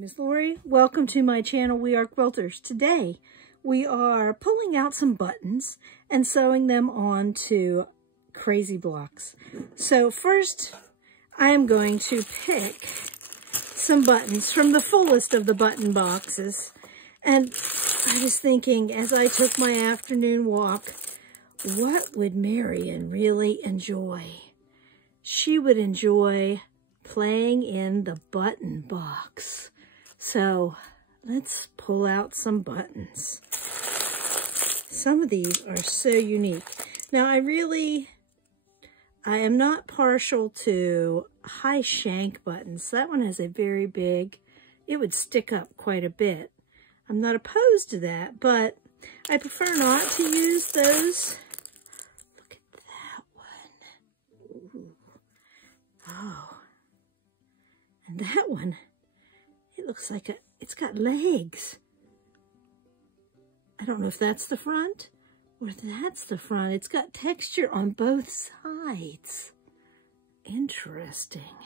name is Lorrie. Welcome to my channel, We Are Quilters. Today, we are pulling out some buttons and sewing them onto crazy blocks. So first, I am going to pick some buttons from the fullest of the button boxes. And I was thinking, as I took my afternoon walk, what would Marion really enjoy? She would enjoy playing in the button box. So let's pull out some buttons. Some of these are so unique. Now I am not partial to high shank buttons. That one has a very big, it would stick up quite a bit. I'm not opposed to that, but I prefer not to use those. Look at that one. Ooh. Oh. And that one, it looks like it's got legs. I don't know if that's the front or if that's the front. It's got texture on both sides. Interesting.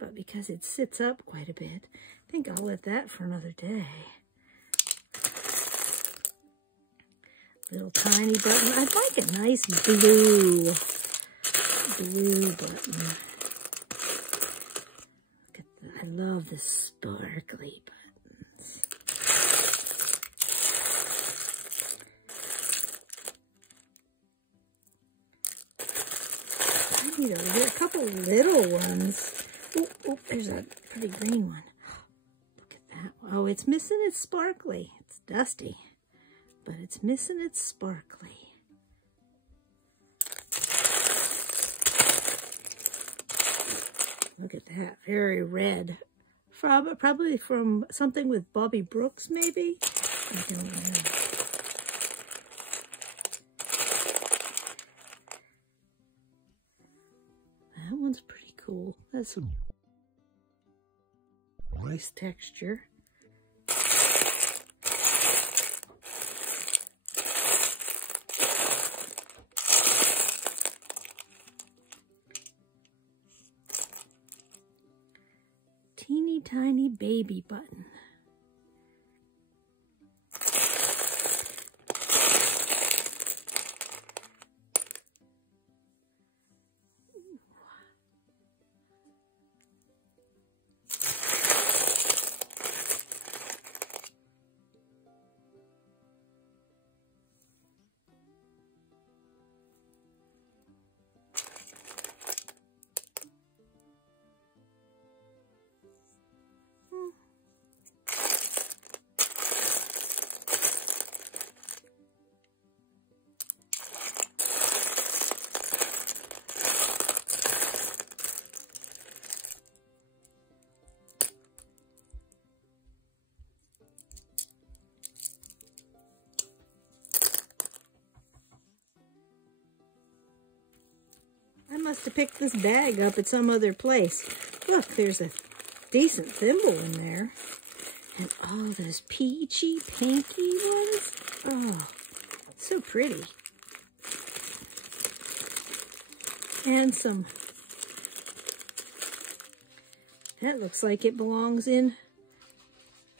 But because it sits up quite a bit, I think I'll let that for another day. Little tiny button. I'd like a nice blue button. I love the sparkly buttons. There are a couple little ones. Oh, there's a pretty green one. Look at that. Oh, it's missing its sparkly. It's dusty, but it's missing its sparkly. Look at that, very red. Probably from something with Bobby Brooks, maybe? I don't know. That one's pretty cool. That's some nice texture. Teeny tiny baby button. I must have picked this bag up at some other place. Look, there's a decent thimble in there. And all those peachy, pinky ones. Oh, so pretty. And some, that looks like it belongs in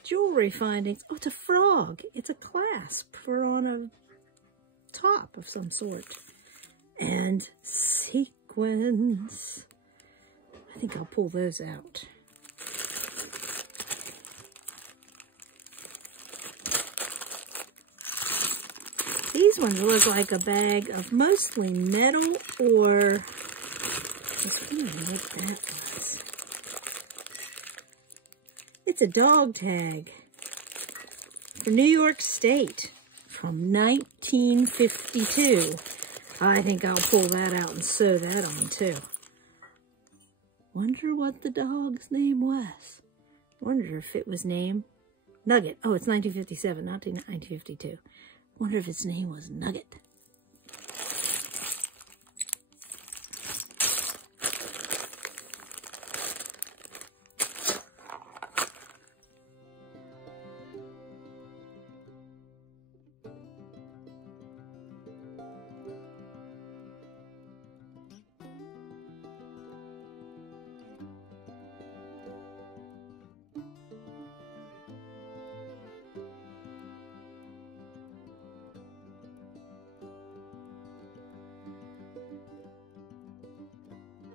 jewelry findings. Oh, it's a frog. It's a clasp for on a top of some sort. And sequins. I think I'll pull those out. These ones look like a bag of mostly metal or, I don't know what that was. It's a dog tag for New York State from 1952. I think I'll pull that out and sew that on too. Wonder what the dog's name was. Wonder if it was named Nugget. Oh, it's 1957, not 1952. Wonder if its name was Nugget.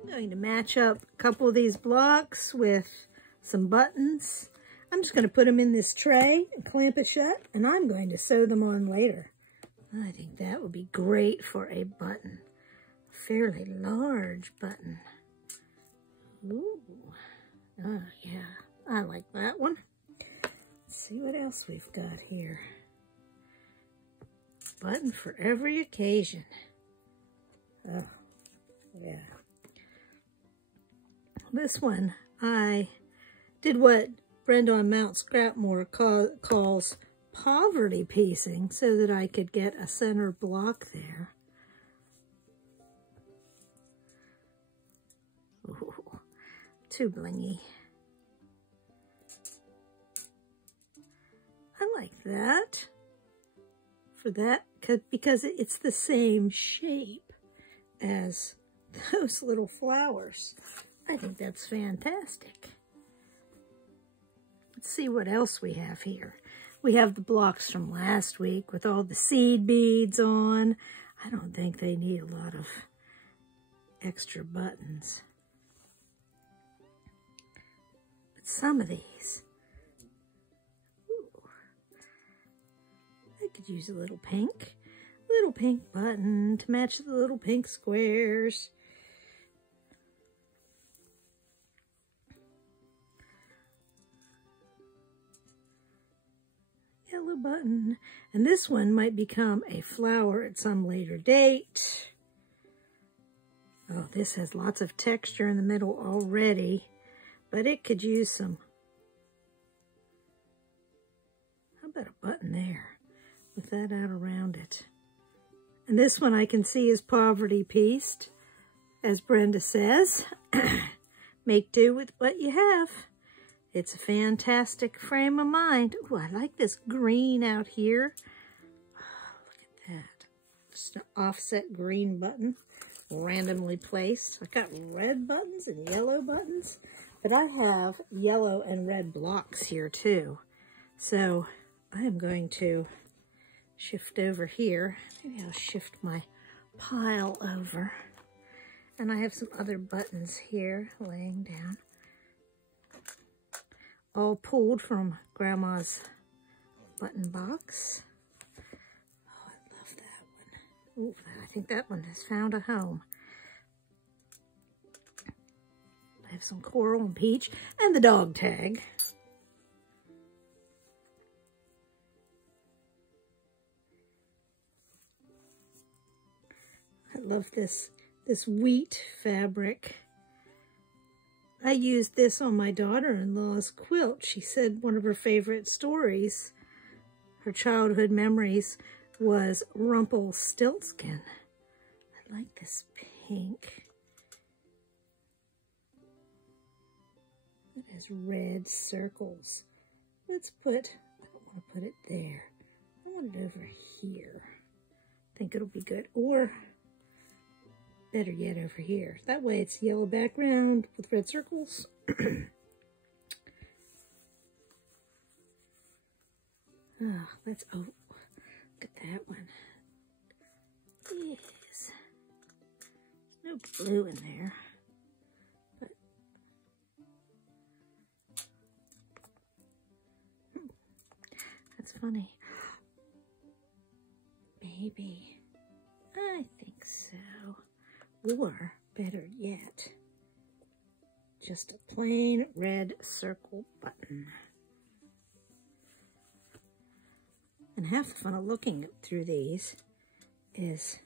I'm going to match up a couple of these blocks with some buttons. I'm just going to put them in this tray and clamp it shut, and I'm going to sew them on later. I think that would be great for a button. A fairly large button. Ooh. Oh, yeah. I like that one. Let's see what else we've got here. Button for every occasion. Oh, yeah. This one, I did what Brenda on Mount Scrapmore calls poverty piecing so that I could get a center block there. Ooh, too blingy. I like that. For that, because it's the same shape as those little flowers. I think that's fantastic. Let's see what else we have here. We have the blocks from last week with all the seed beads on. I don't think they need a lot of extra buttons. But some of these, ooh, I could use a little pink button to match the little pink squares. Yellow button. And this one might become a flower at some later date. Oh, this has lots of texture in the middle already, but it could use some. How about a button there with that out around it? And this one I can see is poverty pieced, as Brenda says. Make do with what you have. It's a fantastic frame of mind. Ooh, I like this green out here. Oh, look at that. Just an offset green button, randomly placed. I've got red buttons and yellow buttons, but I have yellow and red blocks here too. So I am going to shift over here. Maybe I'll shift my pile over. And I have some other buttons here laying down. All pulled from Grandma's button box. Oh, I love that one. Ooh, I think that one has found a home. I have some coral and peach and the dog tag. I love this wheat fabric. I used this on my daughter-in-law's quilt. She said one of her favorite stories, her childhood memories, was Rumpelstiltskin. I like this pink. It has red circles. Let's put, I don't want to put it there. I want it over here. I think it'll be good. Or better yet, over here. That way it's yellow background with red circles. Oh, look at that one. Yes. No blue in there. But that's funny. Maybe. I think so. Or, better yet, just a plain red circle button. And half the fun of looking through these is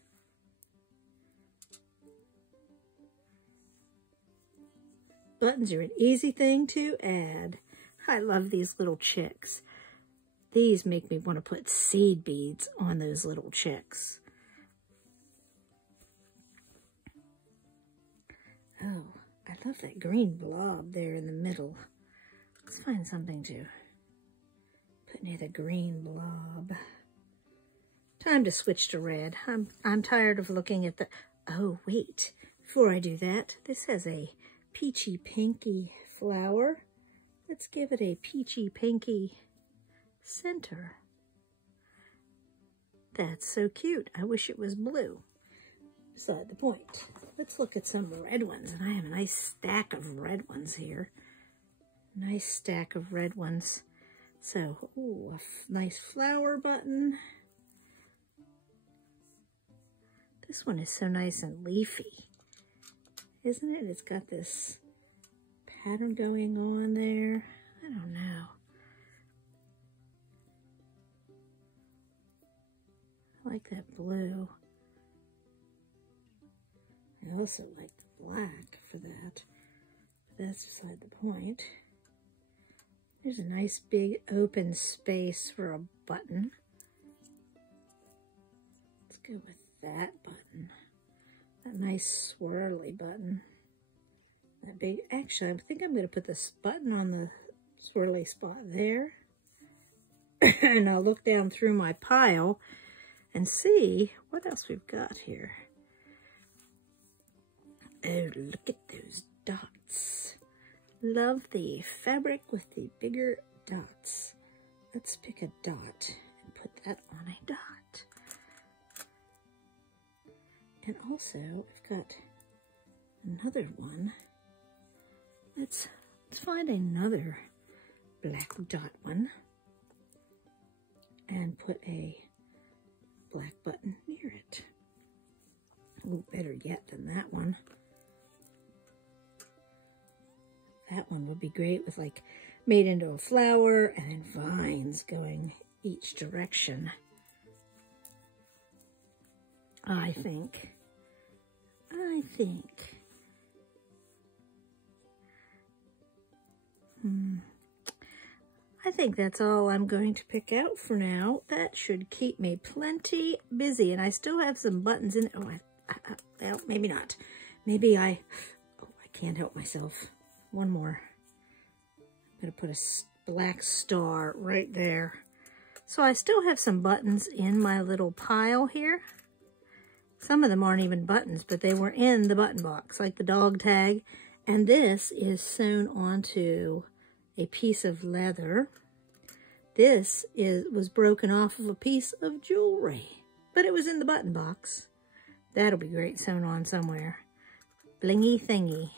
buttons are an easy thing to add. I love these little chicks. These make me want to put seed beads on those little chicks. Oh, I love that green blob there in the middle. Let's find something to put near the green blob. Time to switch to red. I'm tired of looking at the... Oh, wait. Before I do that, this has a peachy pinky flower. Let's give it a peachy pinky center. That's so cute. I wish it was blue. beside the point. Let's look at some red ones. And I have a nice stack of red ones here. Nice stack of red ones. So, ooh, a nice flower button. This one is so nice and leafy, isn't it? It's got this pattern going on there. I don't know. I like that blue. I also like the black for that. But that's beside the point. There's a nice big open space for a button. Let's go with that button. That nice swirly button. That big, actually, I think I'm going to put this button on the swirly spot there. And I'll look down through my pile and see what else we've got here. Oh, look at those dots. Love the fabric with the bigger dots. Let's pick a dot and put that on a dot. And also, I've got another one. Let's find another black dot one and put a black button near it. Oh, better yet than that one. That one would be great with like made into a flower and then vines going each direction. I think. I think that's all I'm going to pick out for now. That should keep me plenty busy. And I still have some buttons in. Oh, well, maybe not. Maybe I can't help myself. One more. I'm going to put a black star right there. So I still have some buttons in my little pile here. Some of them aren't even buttons, but they were in the button box, like the dog tag. And this is sewn onto a piece of leather. This was broken off of a piece of jewelry, but it was in the button box. That'll be great sewn on somewhere. Blingy thingy.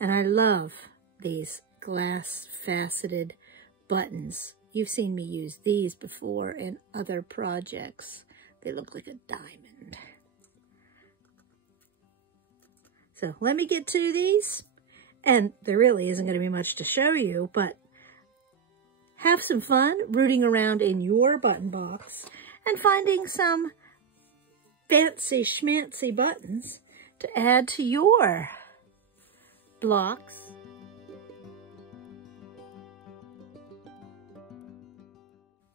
And I love these glass faceted buttons. You've seen me use these before in other projects. They look like a diamond. So let me get to these. And there really isn't going to be much to show you, but have some fun rooting around in your button box and finding some fancy schmancy buttons to add to your blocks.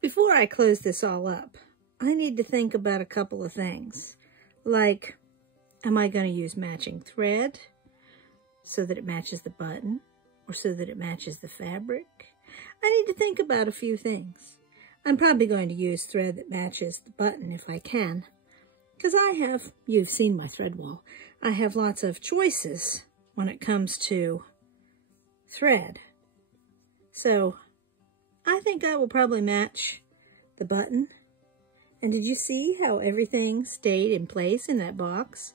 Before I close this all up, I need to think about a couple of things. Like, am I going to use matching thread so that it matches the button or so that it matches the fabric? I need to think about a few things. I'm probably going to use thread that matches the button if I can, because you've seen my thread wall, I have lots of choices when it comes to thread. So I think I will probably match the button. And did you see how everything stayed in place in that box?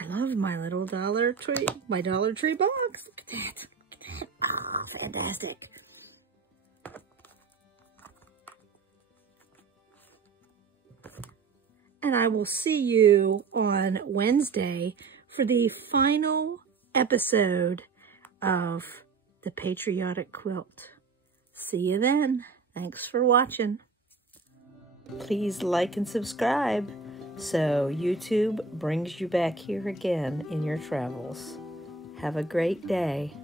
I love my little Dollar Tree box. Look at that. Oh, fantastic. And I will see you on Wednesday for the final episode of the Patriotic Quilt. See you then. Thanks for watching. Please like and subscribe so YouTube brings you back here again in your travels. Have a great day.